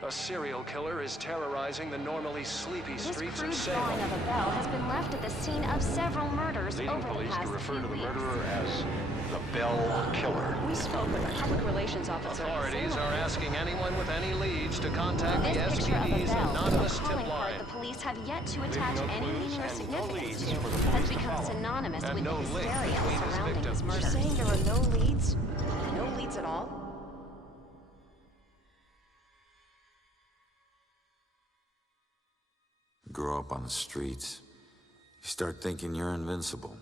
A serial killer is terrorizing the normally sleepy streets of This Salem. crude drawing of a bell has been left at the scene of several murders Leading over the police past to refer few to the weeks. murderer as the Bell Killer. We spoke with a public relations officer. Authorities are asking anyone with any leads to contact the This picture of a SPD's bell, anonymous a tip calling card line. the police have yet to attach no any clues meaning or and no significance leads to, for the has police to become follow. synonymous And with no the link hysteria between his surrounding victims. this You're murder. saying there are no leads? No leads at all? Grow up on the streets. You start thinking you're invincible.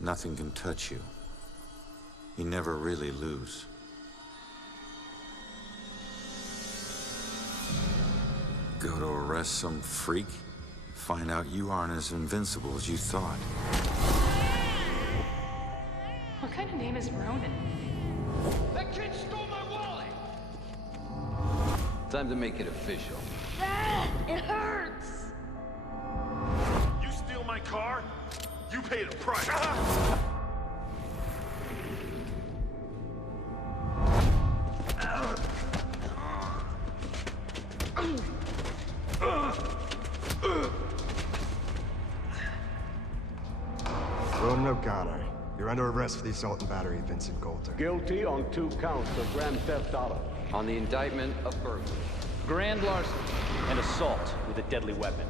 Nothing can touch you. You never really lose. Go to arrest some freak, find out you aren't as invincible as you thought. What kind of name is Ronan? That kid stole my wallet! Time to make it official. It hurts! You steal my car, you pay the price. Ronan O'Connor, you're under arrest for the assault and battery of Vincent Coulter. Guilty on 2 counts of grand theft auto. On the indictment of burglary. Grand larceny and assault with a deadly weapon.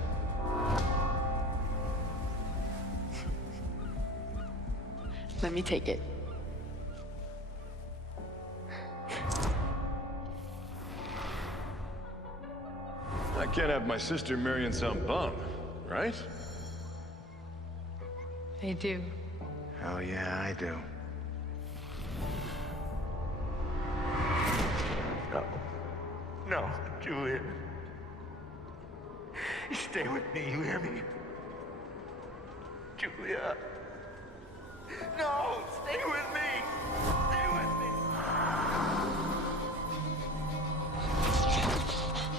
Let me take it. I can't have my sister marrying some bum, right? They do. Hell yeah, I do. No. No, Julia. Stay with me, you hear me? Julia. No, stay with me. Stay with me.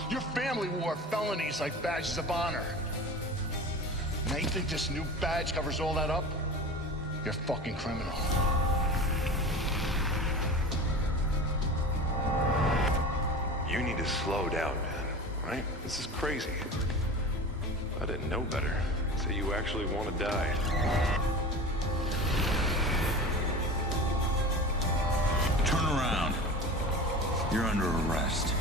Your family wore felonies like badges of honor. Now you think this new badge covers all that up? You're a fucking criminal. You need to slow down, man. Right? This is crazy. I didn't know better. So you actually want to die. Turn around. You're under arrest.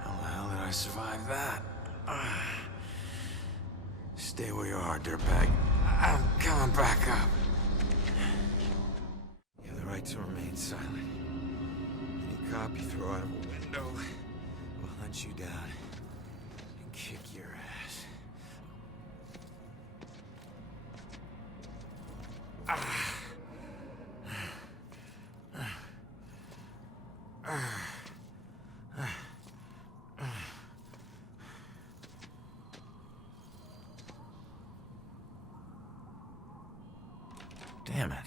How the hell did I survive that? Stay where you are, dirtbag. I'm coming back up. You have the right to remain silent. Any cop you throw out of a window will hunt you down and kick your ass. Damn it.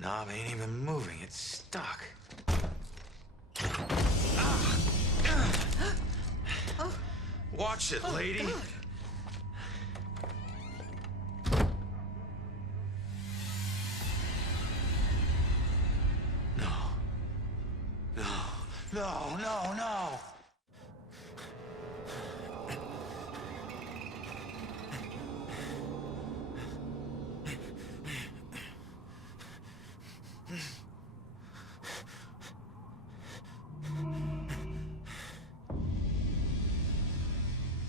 Knob ain't even moving, it's stuck. Watch it, lady. No. No. No, no, no.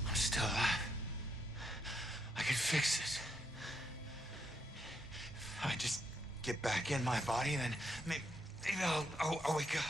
I'm still alive. I can fix this. If I just get back in my body, then maybe I'll wake up.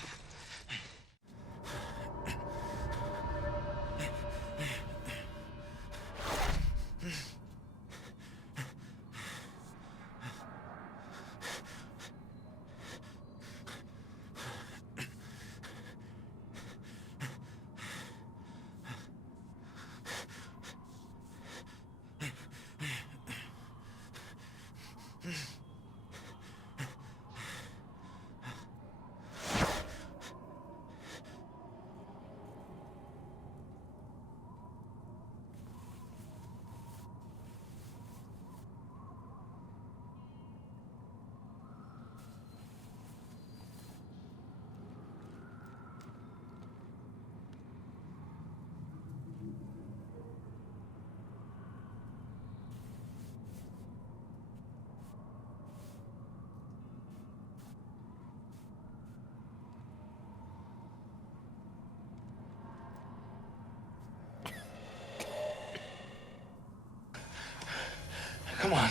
Come on.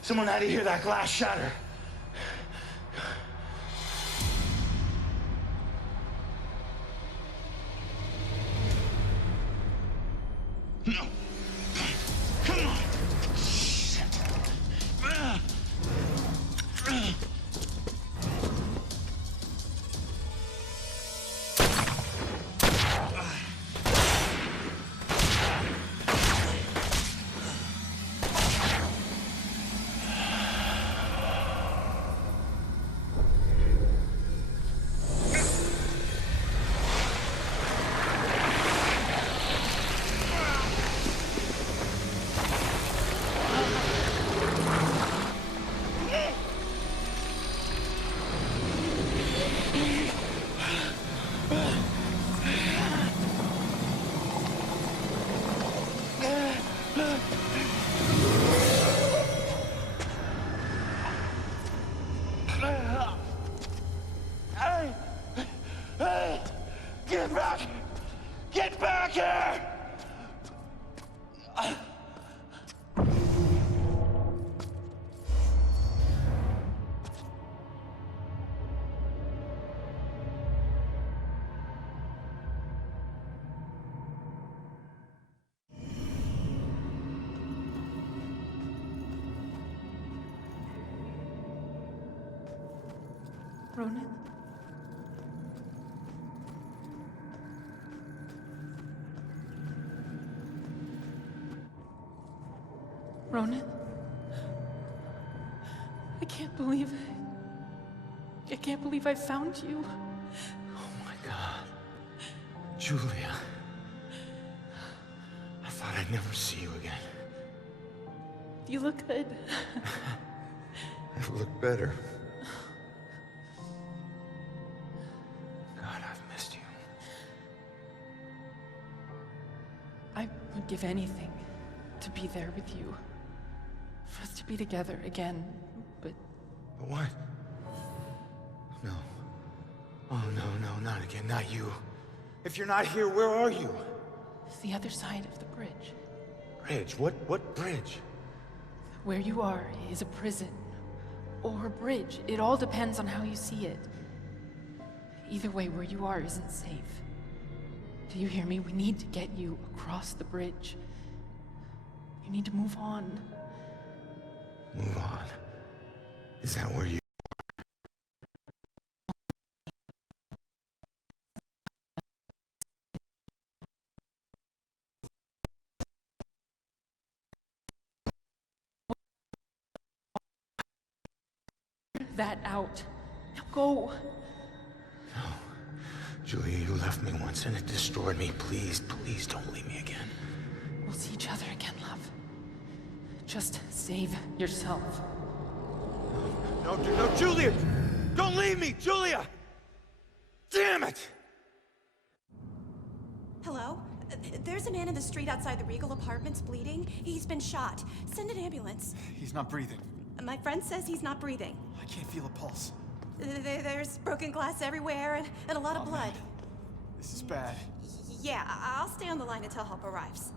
Someone had to hear that glass shatter. No. Come on. Shit. Get back! Get back here! Ronan? Ronan? I can't believe it. I can't believe I found you. Oh my God. Julia. I thought I'd never see you again. You look good. I've looked better. God, I've missed you. I would give anything to be there with you. For us to be together again, but... But what? No. Oh, no, not again, not you. If you're not here, where are you? It's the other side of the bridge. Bridge? What bridge? Where you are is a prison. Or a bridge. It all depends on how you see it. Either way, where you are isn't safe. Do you hear me? We need to get you across the bridge. You need to move on. Move on? Is that where you... That out. Now go. No. Julia, you left me once and it destroyed me. Please don't leave me again. We'll see each other again, love. Just save yourself. No, Julia! Don't leave me, Julia! Damn it! Hello? There's a man in the street outside the Regal Apartments bleeding. He's been shot. Send an ambulance. He's not breathing. My friend says he's not breathing. I can't feel a pulse. There's broken glass everywhere and a lot of blood. Man. This is bad. Yeah, I'll stay on the line until help arrives.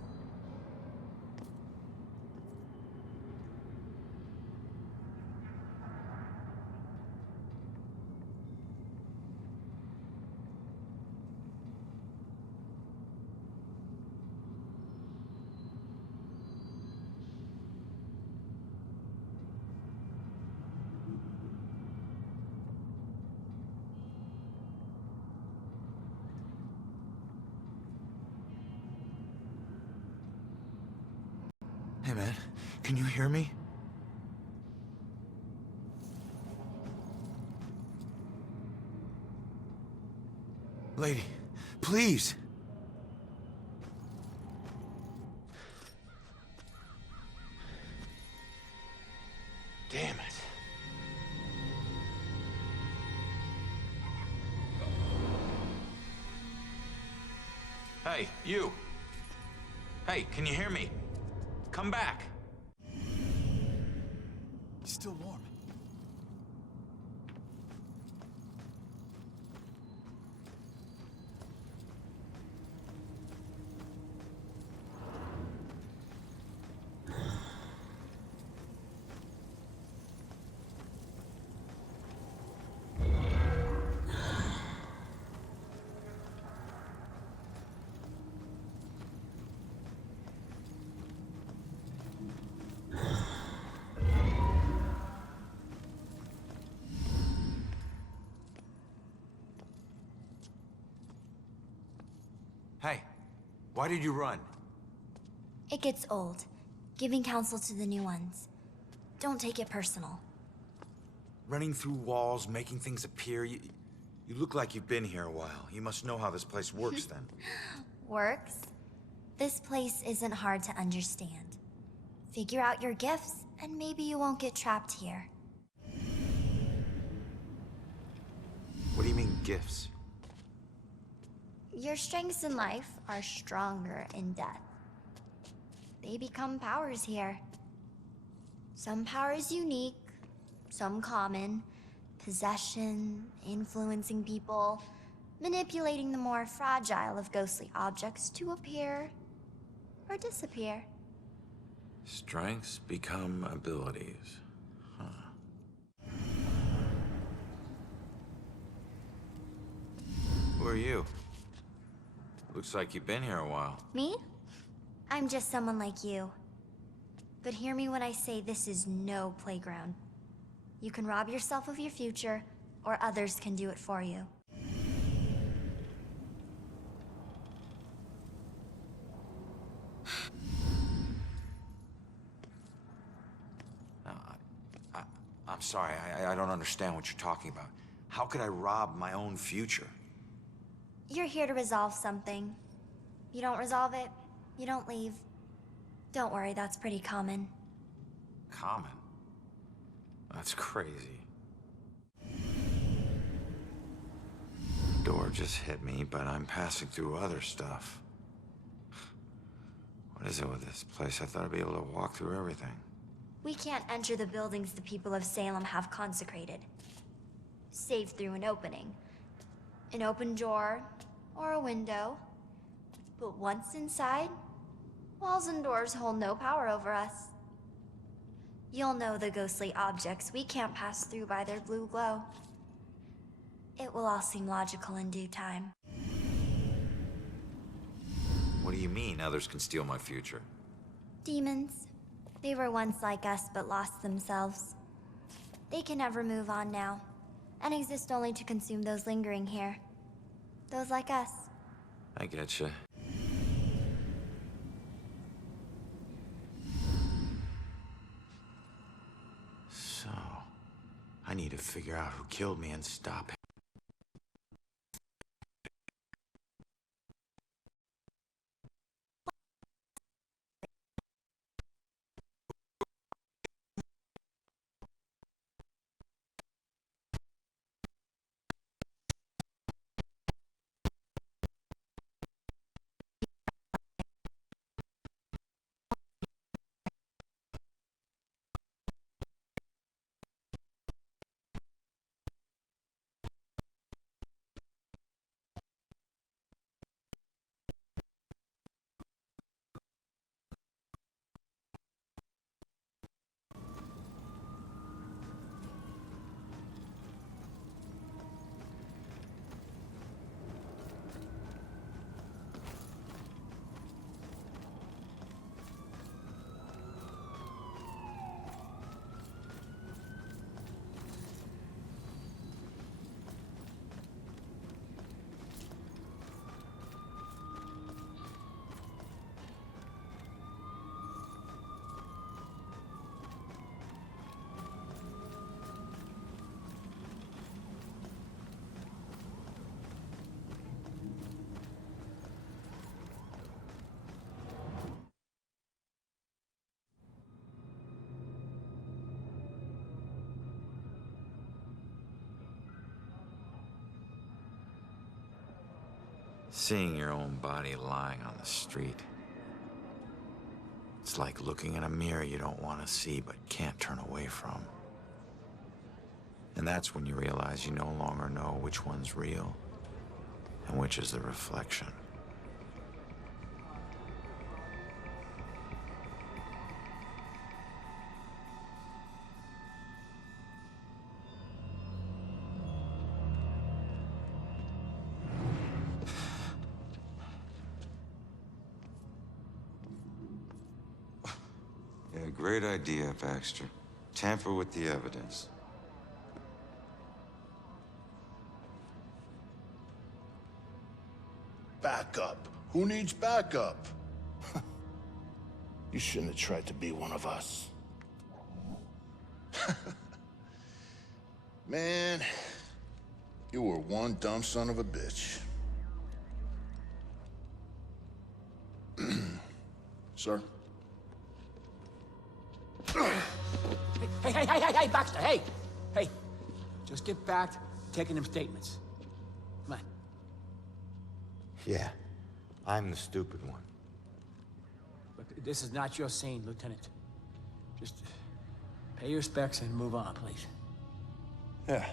Hey, man, can you hear me? Lady, please! Damn it. Hey, you! Hey, can you hear me? Come back! He's still warm. Why did you run? It gets old, giving counsel to the new ones. Don't take it personal. Running through walls, making things appear. You look like you've been here a while. You must know how this place works then. Works? This place isn't hard to understand. Figure out your gifts, and maybe you won't get trapped here. What do you mean, gifts? Your strengths in life are stronger in death. They become powers here. Some powers unique, some common. Possession, influencing people, manipulating the more fragile of ghostly objects to appear or disappear. Strengths become abilities. Huh. Who are you? Looks like you've been here a while. Me? I'm just someone like you. But hear me when I say this is no playground. You can rob yourself of your future, or others can do it for you. No, I'm sorry, I don't understand what you're talking about. How could I rob my own future? You're here to resolve something. You don't resolve it, you don't leave. Don't worry, that's pretty common. Common? That's crazy. Door just hit me, but I'm passing through other stuff. What is it with this place? I thought I'd be able to walk through everything. We can't enter the buildings the people of Salem have consecrated. Save through an opening. An open door, or a window. But once inside, walls and doors hold no power over us. You'll know the ghostly objects we can't pass through by their blue glow. It will all seem logical in due time. What do you mean others can steal my future? Demons. They were once like us but lost themselves. They can never move on now, and exist only to consume those lingering here. Those like us. I getcha. So, I need to figure out who killed me and stop him. Seeing your own body lying on the street. It's like looking in a mirror you don't want to see but can't turn away from. And that's when you realize you no longer know which one's real and which is the reflection. Yeah, great idea, Baxter. Tamper with the evidence. Back up. Who needs backup? You shouldn't have tried to be one of us. Man, you were one dumb son of a bitch. Sir? Hey, Baxter, hey! Hey, just get back to taking them statements. Come on. Yeah, I'm the stupid one. Look, this is not your scene, Lieutenant. Just pay your respects and move on, please. Yeah.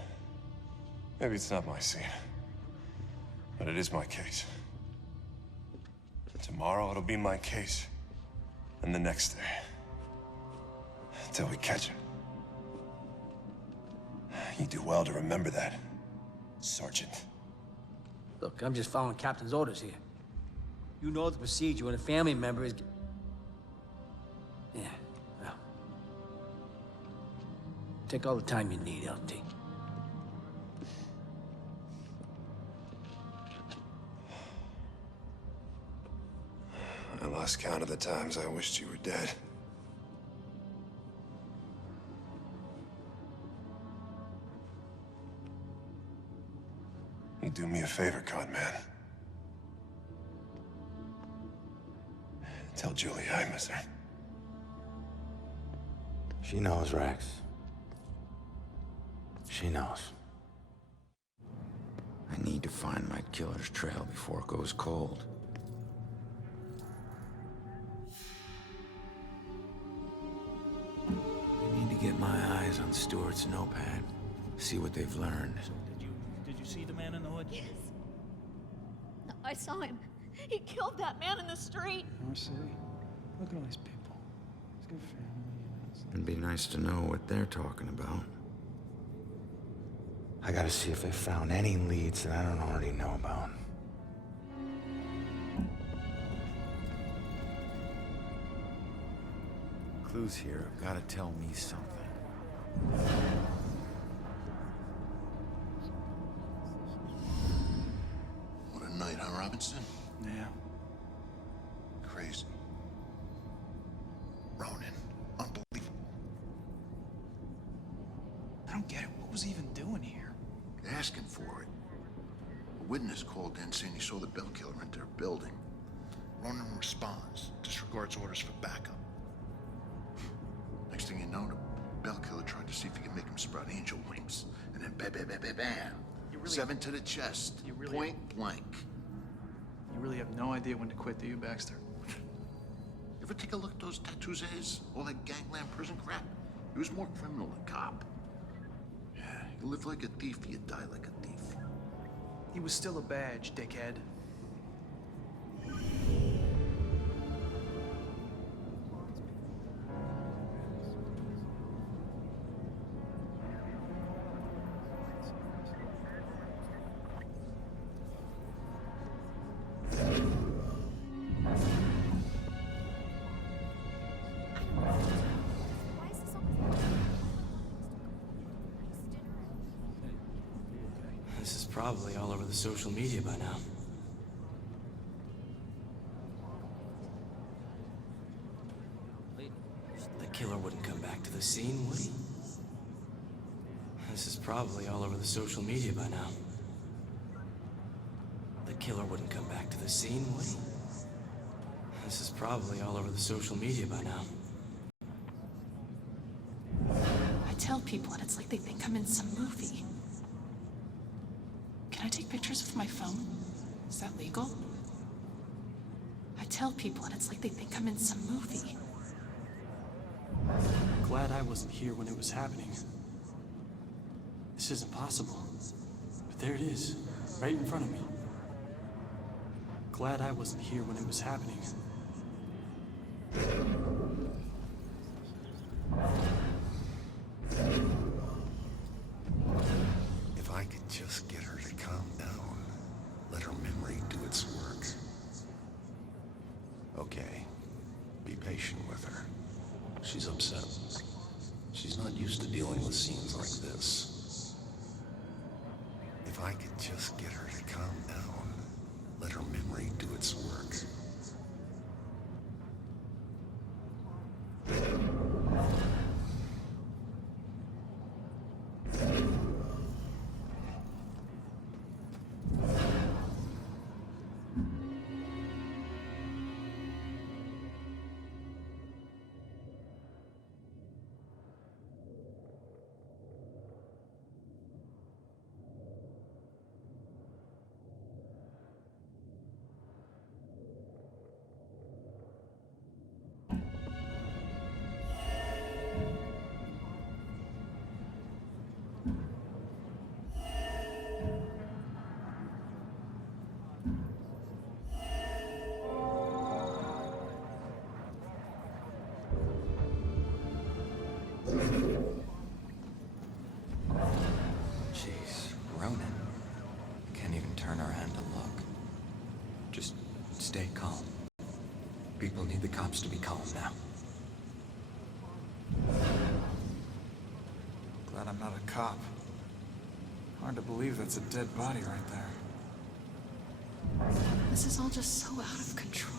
Maybe it's not my scene. But it is my case. Tomorrow it'll be my case. And the next day. Until we catch him. You do well to remember that, Sergeant. Look, I'm just following Captain's orders here. You know the procedure when a family member is... Yeah, well... Take all the time you need, LT. I lost count of the times I wished you were dead. You do me a favor, Con Man. Tell Julie I miss her. She knows, Rex. She knows. I need to find my killer's trail before it goes cold. I need to get my eyes on Stewart's notepad. See what they've learned. Did you see the man in the hood? Yes. I saw him. He killed that man in the street. Marcy, look at all these people. He's got family. It'd be nice to know what they're talking about. I gotta see if they found any leads that I don't already know about. Clues here have gotta tell me something. What a night, huh, Robinson? Yeah. Crazy. Ronin. Unbelievable. I don't get it. What was he even doing here? Asking for it. A witness called in saying he saw the Bell Killer enter their building. Ronin responds, disregards orders for backup. Next thing you know, the Bell Killer tried to see if he could make him sprout angel wings. And then bam, bam, bam, bam, bam. Really, 7 to the chest. Point blank. You really have no idea when to quit, do you, Baxter? You ever take a look at those tattoos of his? All that gangland prison crap? He was more criminal than cop. Yeah, you live like a thief, you die like a thief. He was still a badge, dickhead. This is probably all over the social media by now. The killer wouldn't come back to the scene, would he? This is probably all over the social media by now. The killer wouldn't come back to the scene, would he? This is probably all over the social media by now. I tell people and it's like they think I'm in some movie. Can I take pictures with my phone? Is that legal? I tell people and it's like they think I'm in some movie. Glad I wasn't here when it was happening. This isn't possible. But there it is, right in front of me. Glad I wasn't here when it was happening. If I could just get her to calm down, let her memory do its work. Okay, be patient with her. She's upset. She's not used to dealing with scenes like this. If I could just get her to calm down, Let her memory do its work. Jeez, Ronan. Can't even turn around to look. Just stay calm. People need the cops to be calm now. Glad I'm not a cop. Hard to believe that's a dead body right there. This is all just so out of control.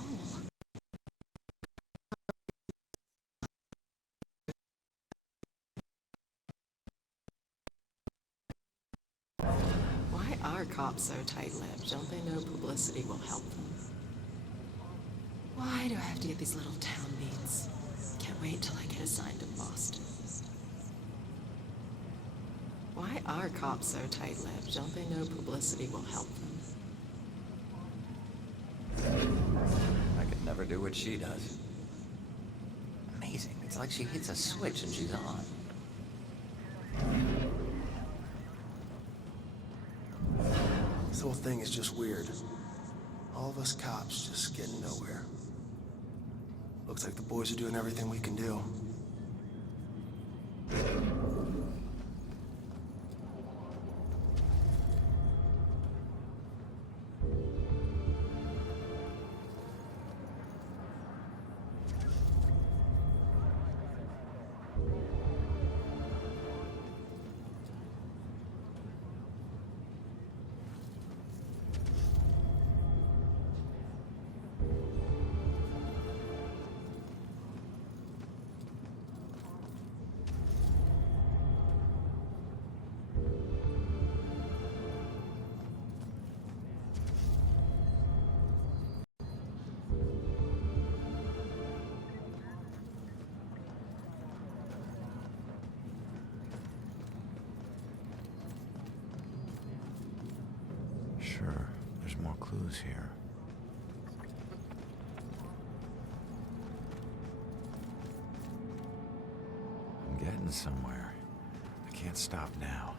Why are cops so tight-lipped? Don't they know publicity will help them? Why do I have to get these little town beats? Can't wait till I get assigned to Boston. Why are cops so tight-lipped? Don't they know publicity will help them? I could never do what she does. Amazing. It's like she hits a switch and she's on. This whole thing is just weird. All of us cops just getting nowhere. Looks like the boys are doing everything we can do. Sure, there's more clues here. I'm getting somewhere. I can't stop now.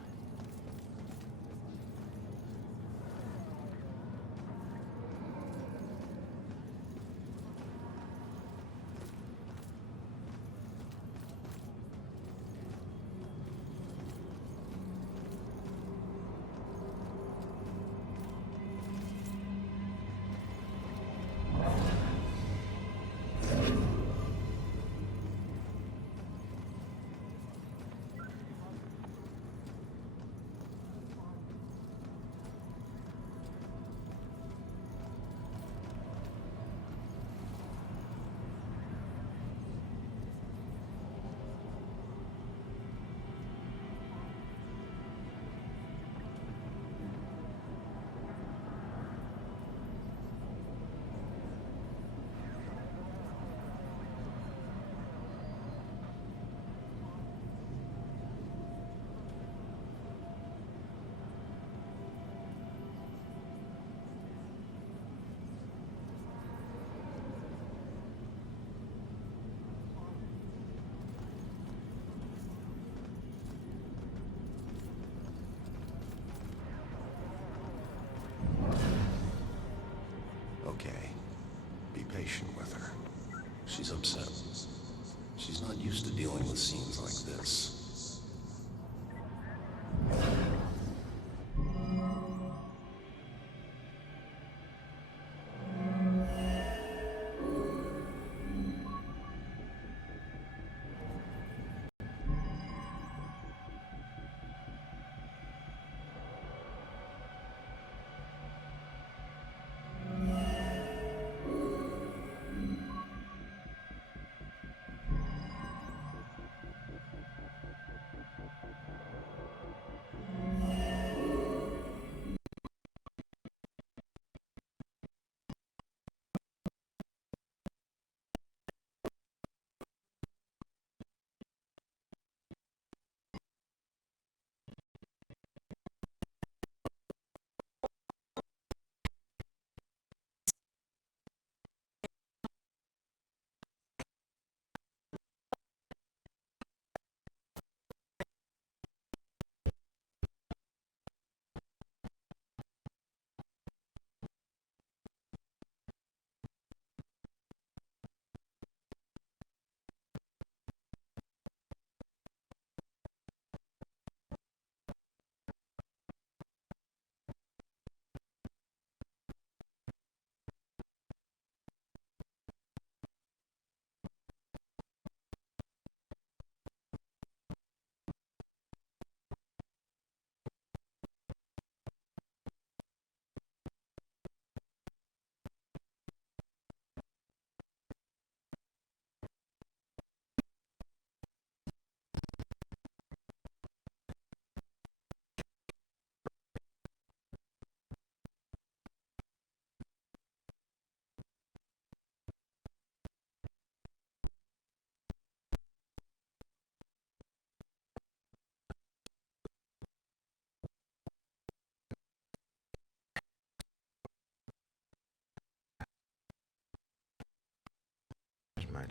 Okay. Be patient with her. She's upset. She's not used to dealing with scenes like this.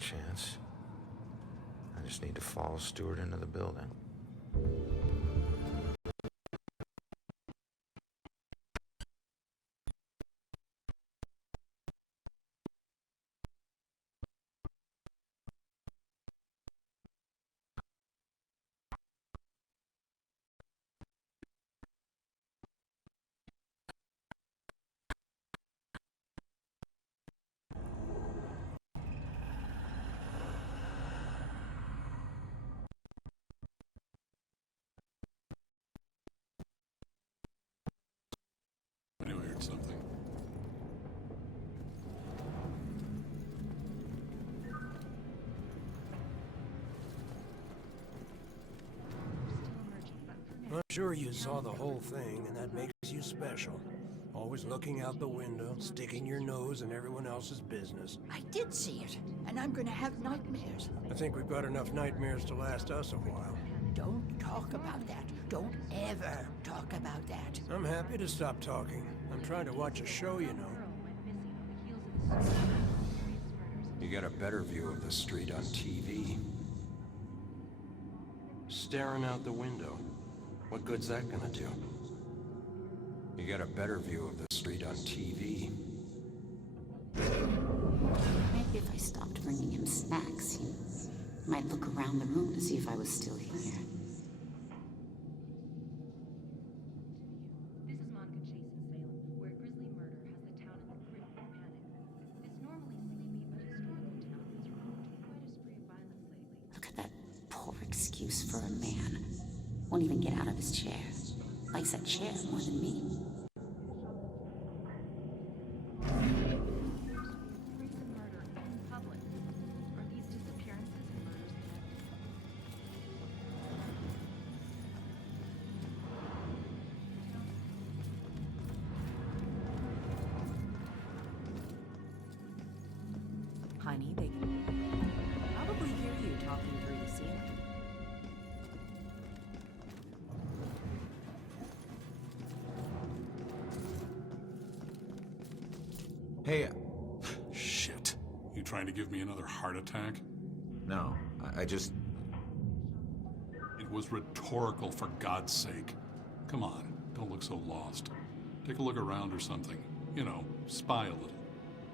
chance. I just need to follow Stewart into the building. I knew I heard something. I'm sure you saw the whole thing, and that makes you special. Always looking out the window, sticking your nose in everyone else's business. I did see it, and I'm gonna have nightmares. I think we've got enough nightmares to last us a while. Don't talk about that. Don't ever talk about that. I'm happy to stop talking. I'm trying to watch a show, you know. You get a better view of the street on TV. Staring out the window. What good's that gonna do? You get a better view of the street on TV. Maybe if I stopped bringing him snacks, he might look around the room to see if I was still here. This is Monica Chase in Salem, where a grisly murder has the town in the grip of panic. This normally sleepy but historical town has recorded quite a spree of violence lately. Look at that poor excuse for a man. Won't even get out of his chair. Likes that chair more than me. Recent murder in public. Are these disappearances and murders connected? Honey, they can probably hear you talking through the ceiling. Hey, Shit. You trying to give me another heart attack? no, I just... It was rhetorical, for God's sake. Come on, don't look so lost. Take a look around or something. You know, spy a little.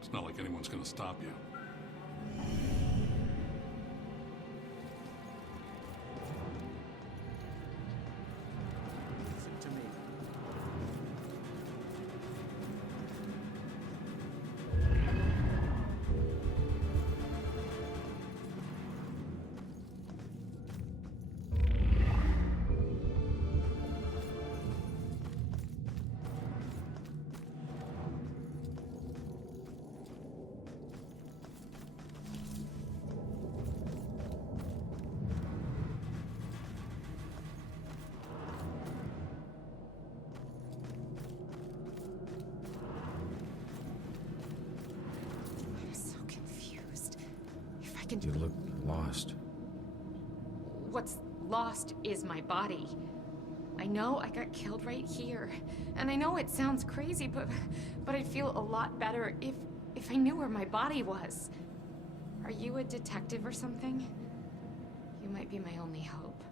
It's not like anyone's gonna stop you. Listen to me. I'm so confused. If I can... You look lost. What's lost is my body. I know I got killed right here. And I know it sounds crazy, but I'd feel a lot better if I knew where my body was. Are you a detective or something? You might be my only hope.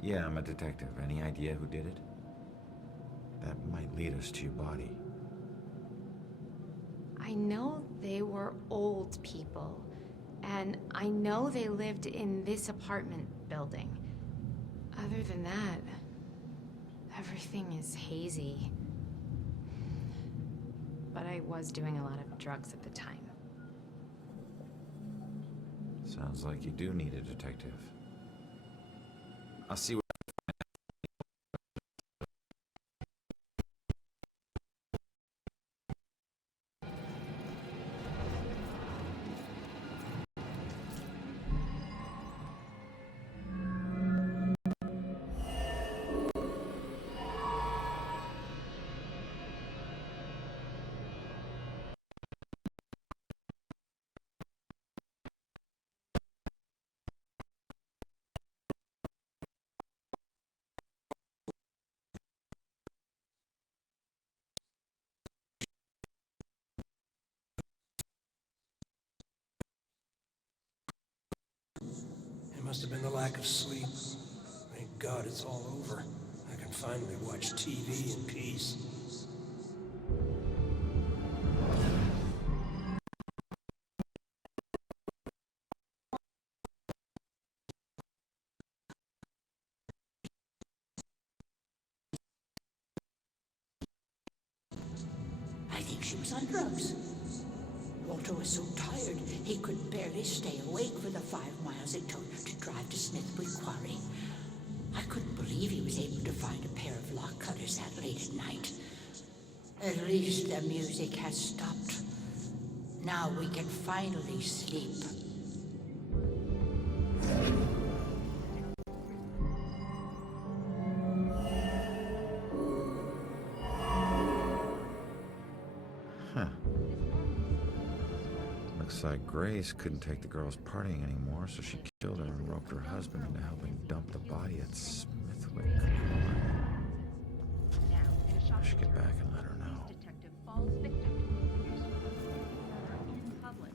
Yeah, I'm a detective. Any idea who did it? That might lead us to your body. I know they were old people, and I know they lived in this apartment building. Other than that, everything is hazy. But I was doing a lot of drugs at the time. Sounds like you do need a detective. I'll see what Must have been the lack of sleep. Thank God it's all over. I can finally watch TV in peace. I think she was on drugs. Walter was so tired, he could barely stay awake for the 5 miles it took to drive to Smithwood Quarry. I couldn't believe he was able to find a pair of lock cutters that late at night. At least the music has stopped. Now we can finally sleep. Huh. Looks like Grace couldn't take the girls partying anymore, so she killed her and roped her husband into helping dump the body at Smithwick. I should get back and let her know. Detective falls victim to abuse in public.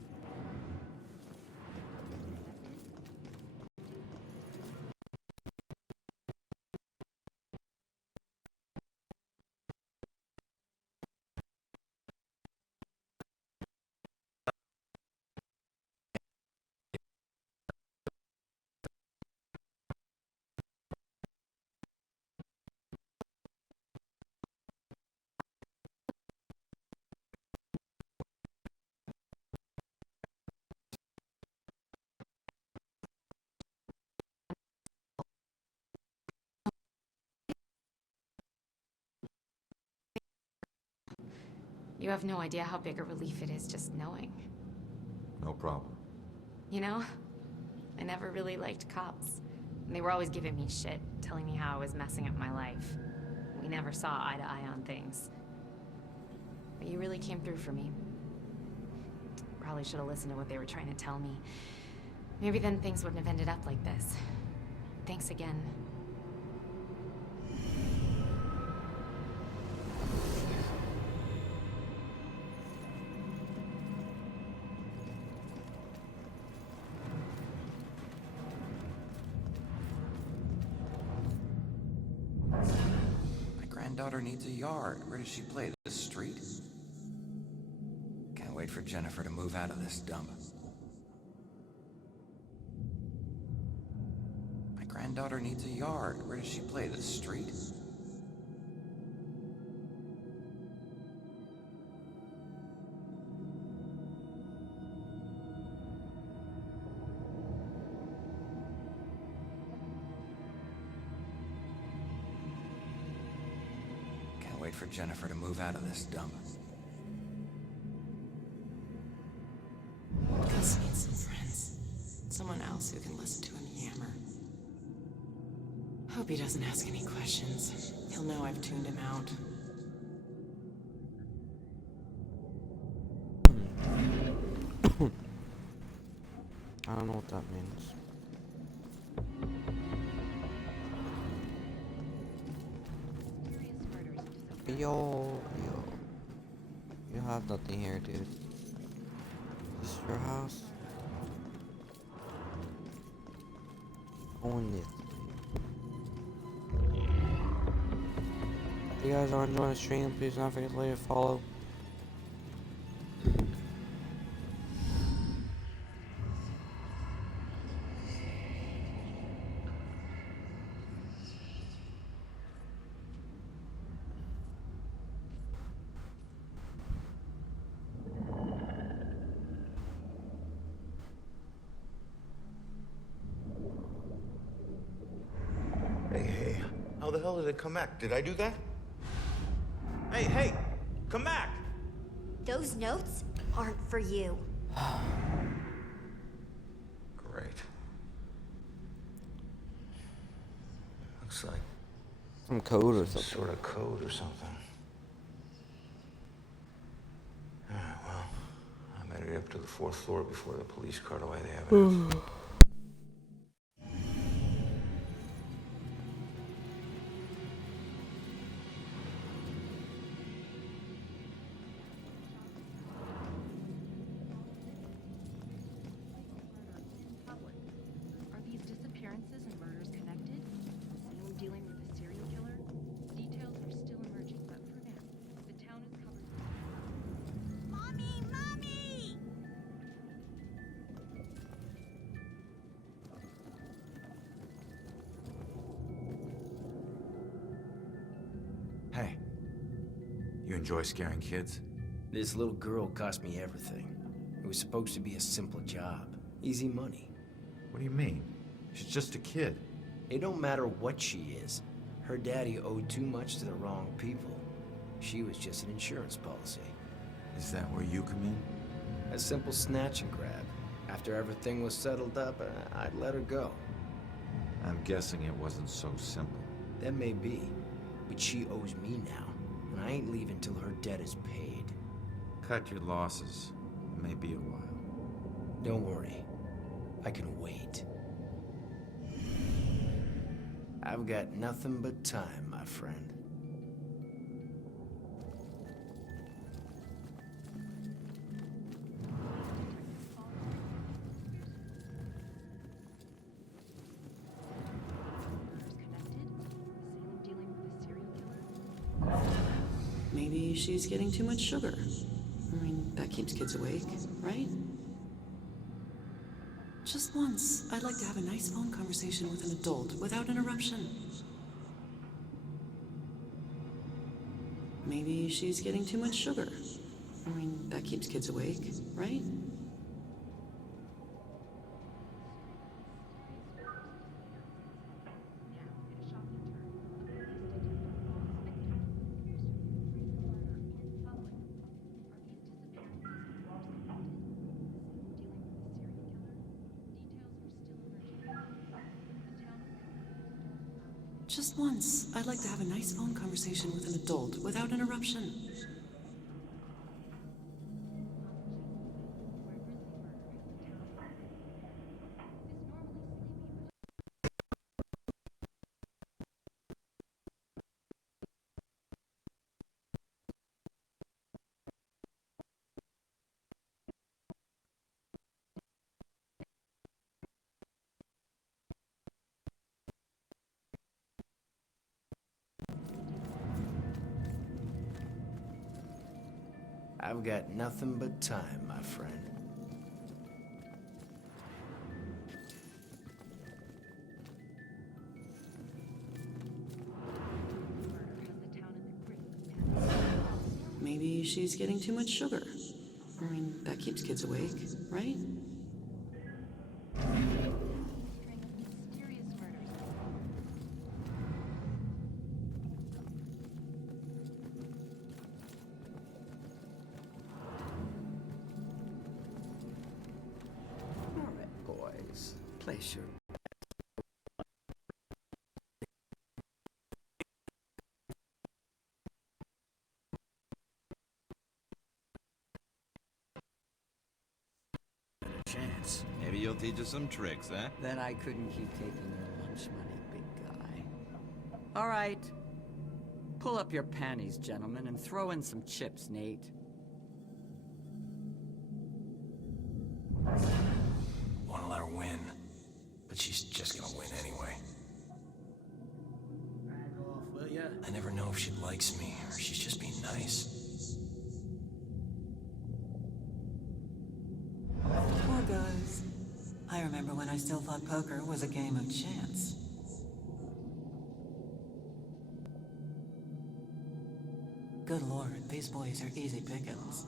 You have no idea how big a relief it is just knowing. No problem. You know, I never really liked cops. And they were always giving me shit, telling me how I was messing up my life. We never saw eye to eye on things. But you really came through for me. Probably should have listened to what they were trying to tell me. Maybe then things wouldn't have ended up like this. Thanks again. Daughter needs a yard. Where does she play? The street? Can't wait for Jennifer to move out of this dump. My granddaughter needs a yard. Where does she play? The street? Wait for Jennifer to move out of this dump. Gus needs some friends. Someone else who can listen to him yammer. Hope he doesn't ask any questions. He'll know I've tuned him out. I don't know what that means. Yo. You have nothing here, dude. This is your house? Own it. If you guys are enjoying the stream, please don't forget to leave a follow. Hey, how the hell did it come back? Did I do that? Hey, come back! Those notes aren't for you. Great. Looks like some code or something. Sort of code or something. Alright, well, I made it up to the 4th floor before the police cart away the evidence. Are these disappearances enjoy scaring kids? This little girl cost me everything. It was supposed to be a simple job. Easy money. What do you mean? She's just a kid. It don't matter what she is. Her daddy owed too much to the wrong people. She was just an insurance policy. Is that where you come in? A simple snatch and grab. After everything was settled up, I'd let her go. I'm guessing it wasn't so simple. That may be, but she owes me now, and I ain't leaving till her debt is paid. Cut your losses. It may be a while. Don't worry. I can wait. I've got nothing but time, my friend. Maybe she's getting too much sugar. I mean, that keeps kids awake, right? Just once, I'd like to have a nice phone conversation with an adult without interruption. Maybe she's getting too much sugar. I mean, that keeps kids awake, right? Just once, I'd like to have a nice phone conversation with an adult without interruption. I've got nothing but time, my friend. Maybe she's getting too much sugar. I mean, that keeps kids awake, right? Place your A chance. Maybe you'll teach us some tricks, huh? Then I couldn't keep taking your lunch money, big guy. All right. Pull up your panties, gentlemen, and throw in some chips, Nate. Want to let her win, but she's just gonna win anyway. Will ya? I never know if she likes me or she's just being nice. Poor guys. I remember when I still thought poker was a game of chance. Good lord, these boys are easy pickings.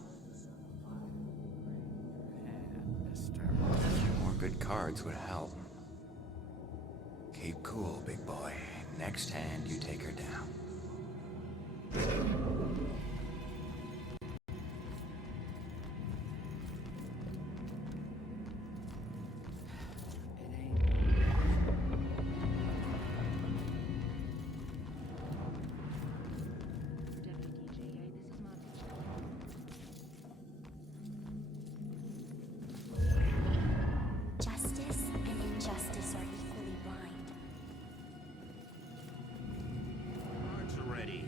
A few more good cards would help. Keep cool, big boy. Next hand, you take her down. Justice and injustice are equally blind. Cards are ready.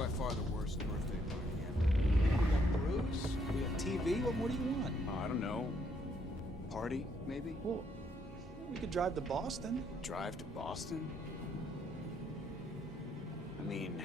by far the worst birthday party ever. We got Bruce, we got TV, what more do you want? I don't know. Party, maybe? Well, we could drive to Boston. Drive to Boston? I mean...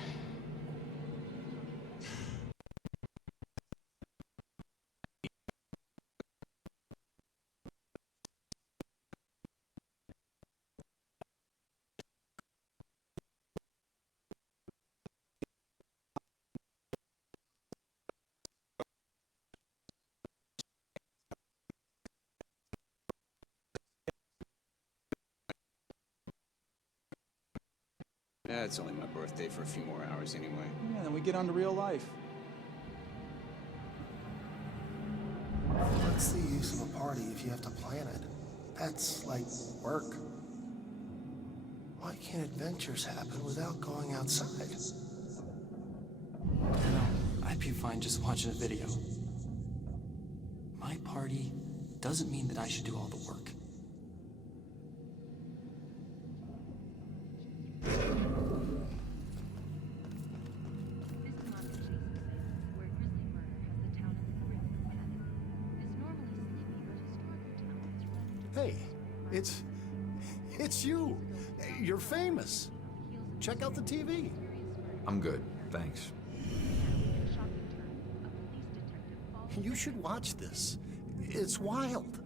Yeah, it's only my birthday for a few more hours anyway. Yeah, then we get on to real life. What's the use of a party if you have to plan it? That's like work. Why can't adventures happen without going outside? I'd be fine just watching a video. My party doesn't mean that I should do all the work. Hey, it's you. You're famous. Check out the TV. I'm good, thanks. You should watch this. It's wild.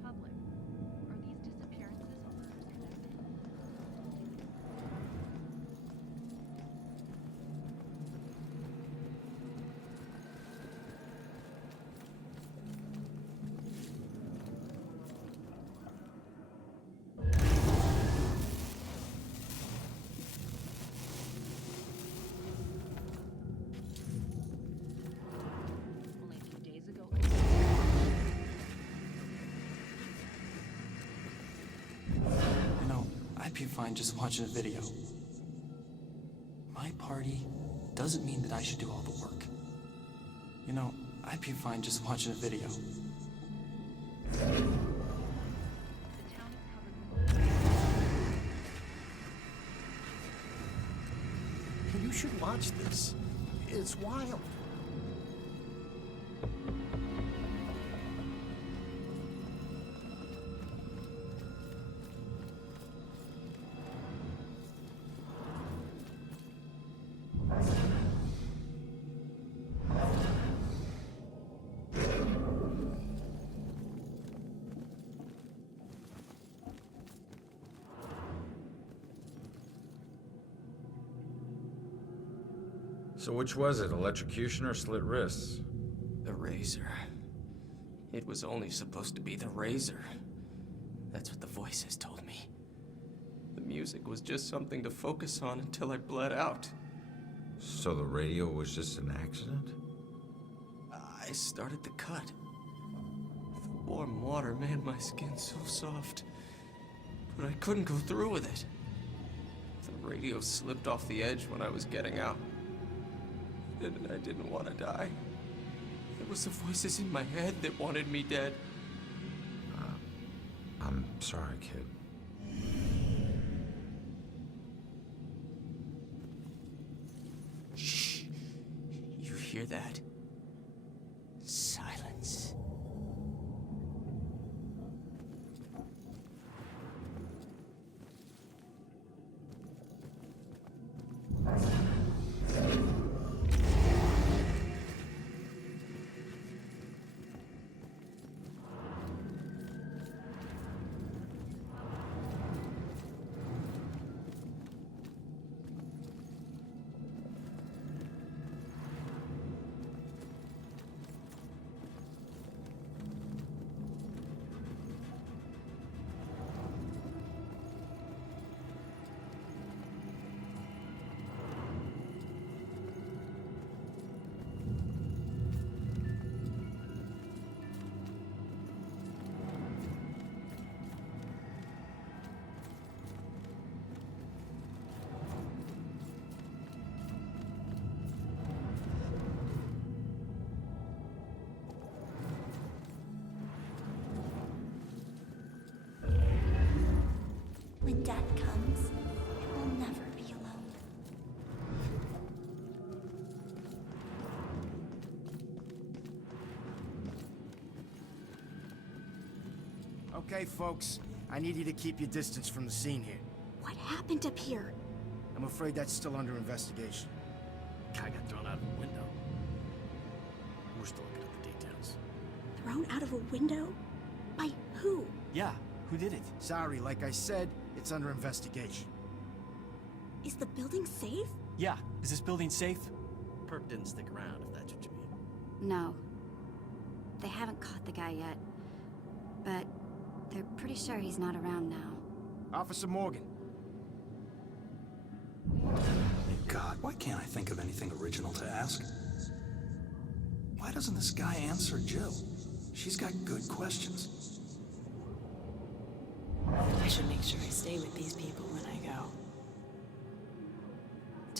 I'd be fine just watching a video. My party doesn't mean that I should do all the work. I'd be fine just watching a video. You should watch this. It's wild. So which was it, electrocution or slit wrists? The razor. It was only supposed to be the razor. That's what the voices told me. The music was just something to focus on until I bled out. So the radio was just an accident? I started the cut. The warm water made my skin so soft, but I couldn't go through with it. The radio slipped off the edge when I was getting out. And I didn't want to die. It was the voices in my head that wanted me dead. I'm sorry, kid. Shh. You hear that? Silence. Okay, folks. I need you to keep your distance from the scene here. What happened up here? I'm afraid that's still under investigation. Guy got thrown out of a window. We're still looking at the details. Thrown out of a window? By who? Yeah, who did it? Sorry, like I said, it's under investigation. Is the building safe? Yeah, is this building safe? Perp didn't stick around, if that's what you mean. No. They haven't caught the guy yet. But they're pretty sure he's not around now. Officer Morgan. God, why can't I think of anything original to ask? Why doesn't this guy answer Jill? She's got good questions. I should make sure I stay with these people when I go.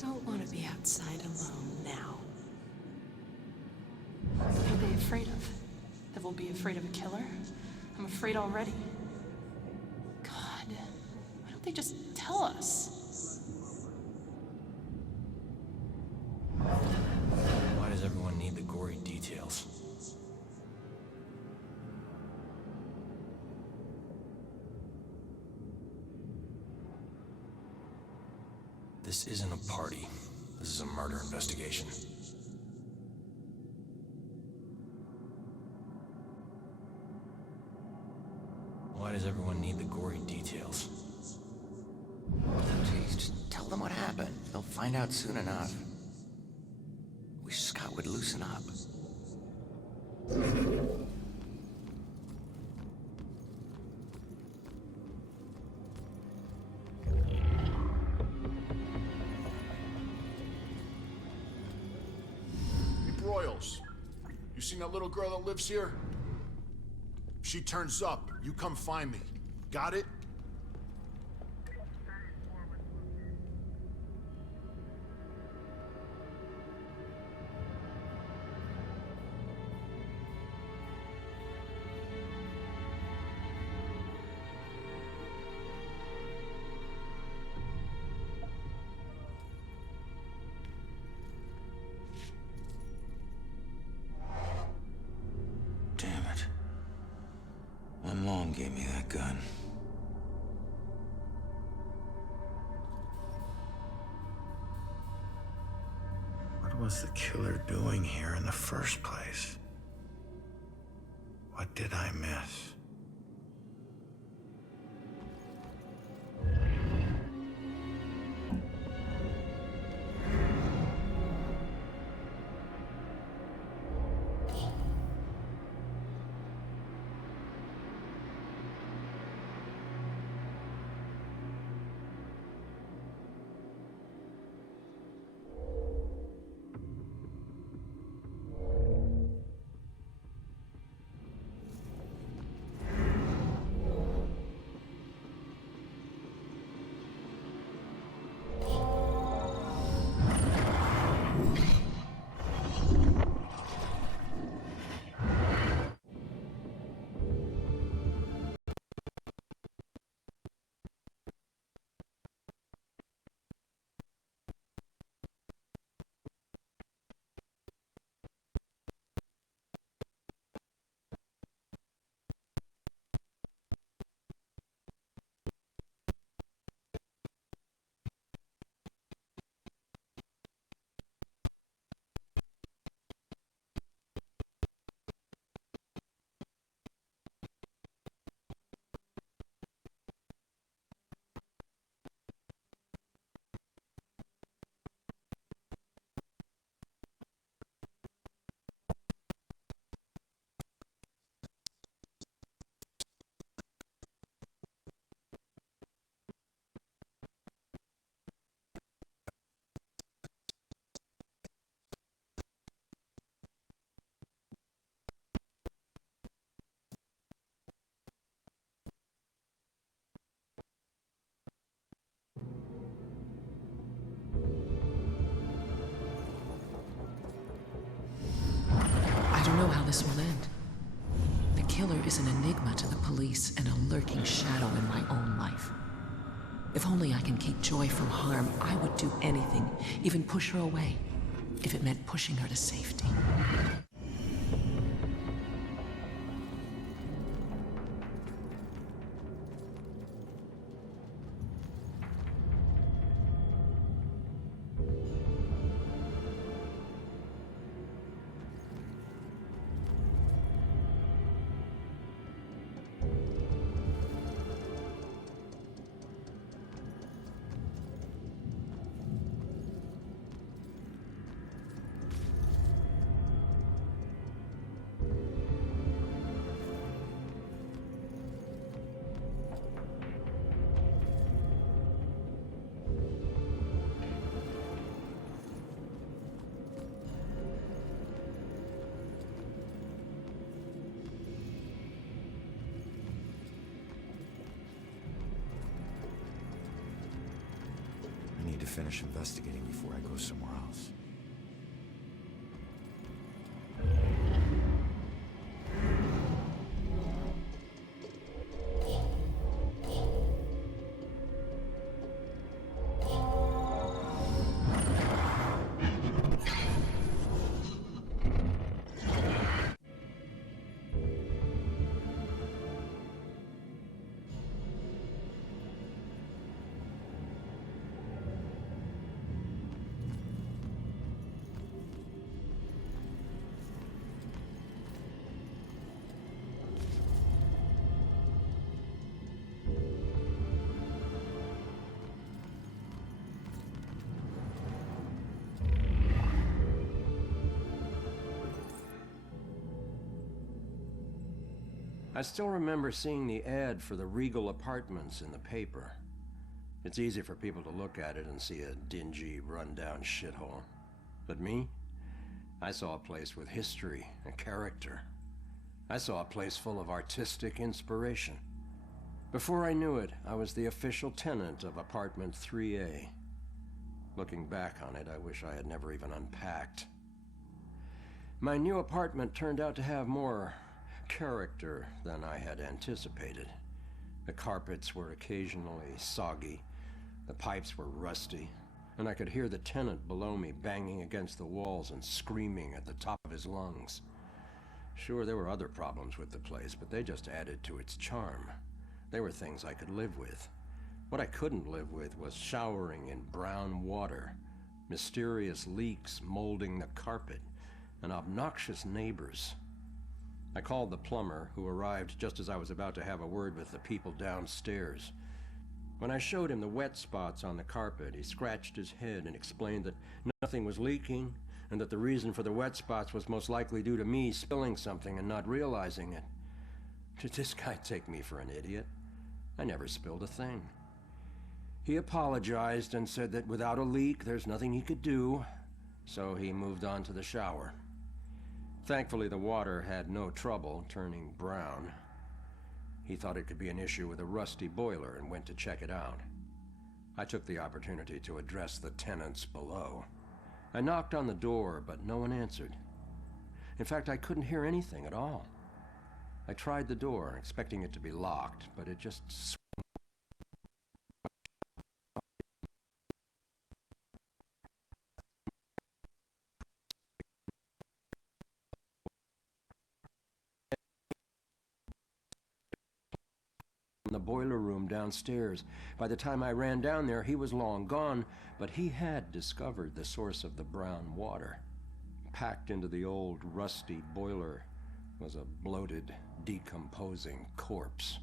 Don't want to be outside alone now. What are they afraid of? That we'll be afraid of a killer? I'm afraid already. God, why don't they just tell us? Why does everyone need the gory details? This isn't a party. This is a murder investigation. Why does everyone need the gory details? Jeez, just tell them what happened. They'll find out soon enough. Wish Scott would loosen up. Hey, Broyles. You seen that little girl that lives here? If she turns up, you come find me. Got it? Damn it. My mom gave me that gun. What was the killer doing here in the first place? What did I miss? I don't know how this will end. The killer is an enigma to the police and a lurking shadow in my own life. If only I can keep Joy from harm, I would do anything, even push her away, if it meant pushing her to safety. finish investigating before I go somewhere else. I still remember seeing the ad for the Regal Apartments in the paper. It's easy for people to look at it and see a dingy, run-down shithole. But me? I saw a place with history and character. I saw a place full of artistic inspiration. Before I knew it, I was the official tenant of apartment 3A. Looking back on it, I wish I had never even unpacked. My new apartment turned out to have more character than I had anticipated. The carpets were occasionally soggy, the pipes were rusty, and I could hear the tenant below me banging against the walls and screaming at the top of his lungs. Sure, there were other problems with the place, but they just added to its charm. They were things I could live with. What I couldn't live with was showering in brown water, mysterious leaks molding the carpet, and obnoxious neighbors. I called the plumber, who arrived just as I was about to have a word with the people downstairs. When I showed him the wet spots on the carpet, he scratched his head and explained that nothing was leaking, and that the reason for the wet spots was most likely due to me spilling something and not realizing it. Did this guy take me for an idiot? I never spilled a thing. He apologized and said that without a leak, there's nothing he could do, so he moved on to the shower. Thankfully, the water had no trouble turning brown. He thought it could be an issue with a rusty boiler and went to check it out. I took the opportunity to address the tenants below. I knocked on the door, but no one answered. In fact, I couldn't hear anything at all. I tried the door, expecting it to be locked, but it just swung. In the boiler room downstairs. By the time I ran down there, he was long gone, but he had discovered the source of the brown water. Packed into the old, rusty boiler was a bloated, decomposing corpse.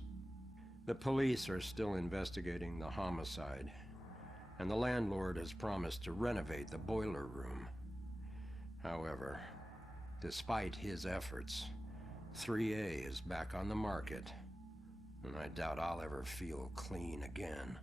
The police are still investigating the homicide, and the landlord has promised to renovate the boiler room. However, despite his efforts, 3A is back on the market, and I doubt I'll ever feel clean again.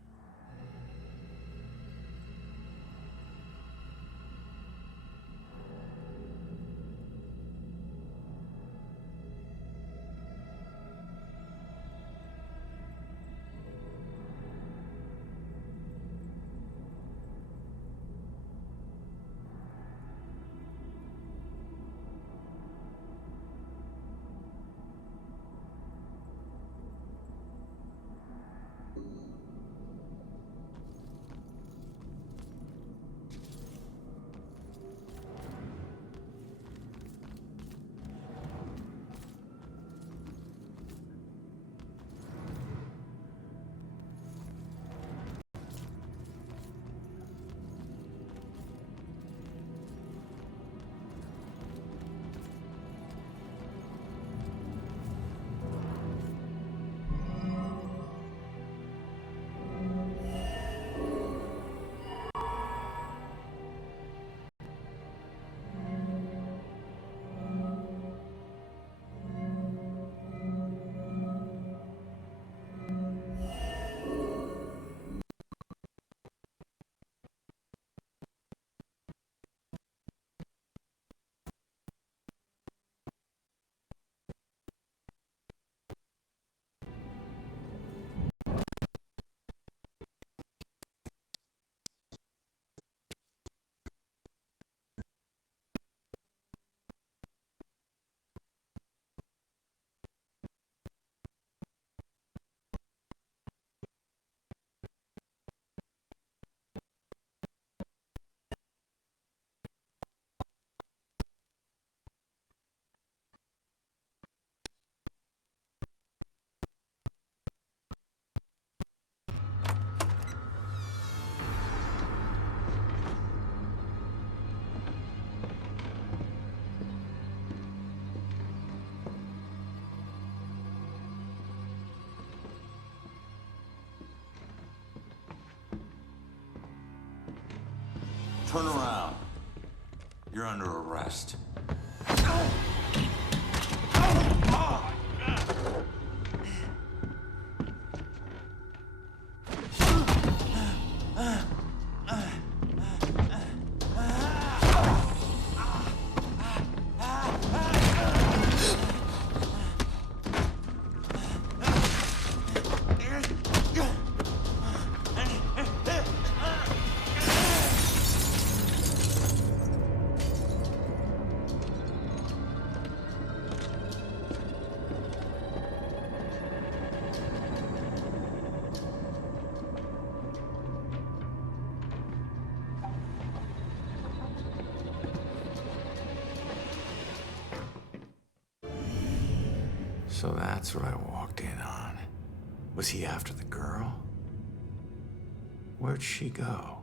Turn around. You're under arrest. So that's what I walked in on. Was he after the girl? Where'd she go?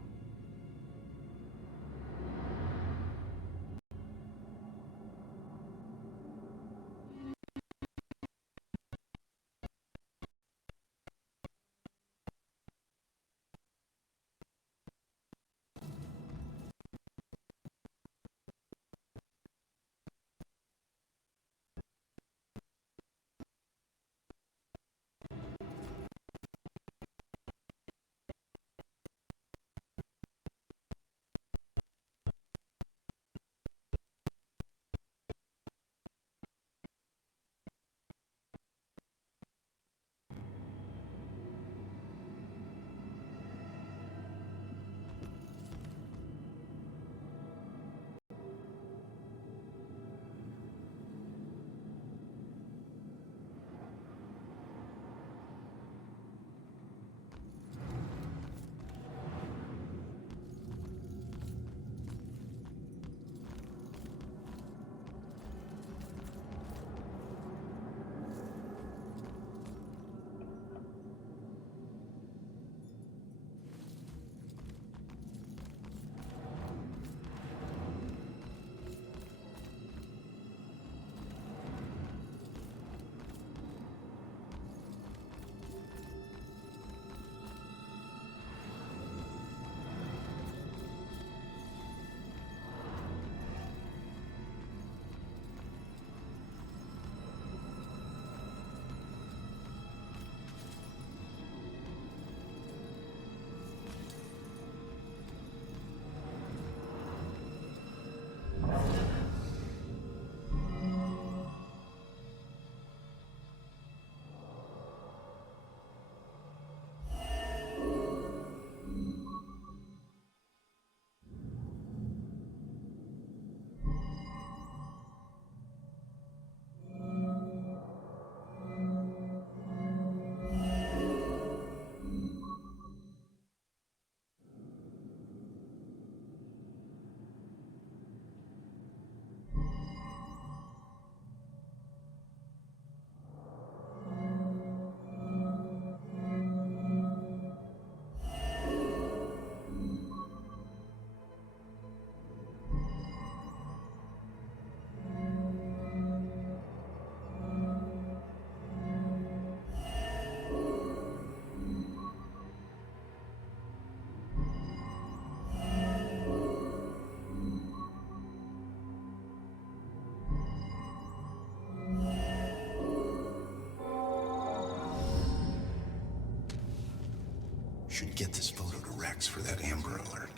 Should get this photo to Rex for that Amber Alert.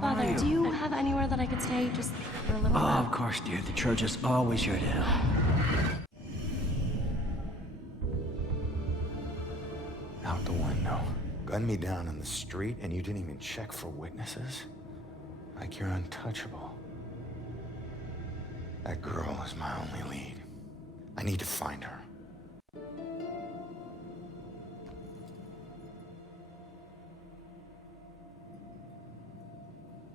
Father, do you have anywhere that I could stay just for a little Oh, while? of course, dear. The church is always here to help. Out the window. Gunned me down in the street and you didn't even check for witnesses? Like you're untouchable. That girl is my only lead. I need to find her.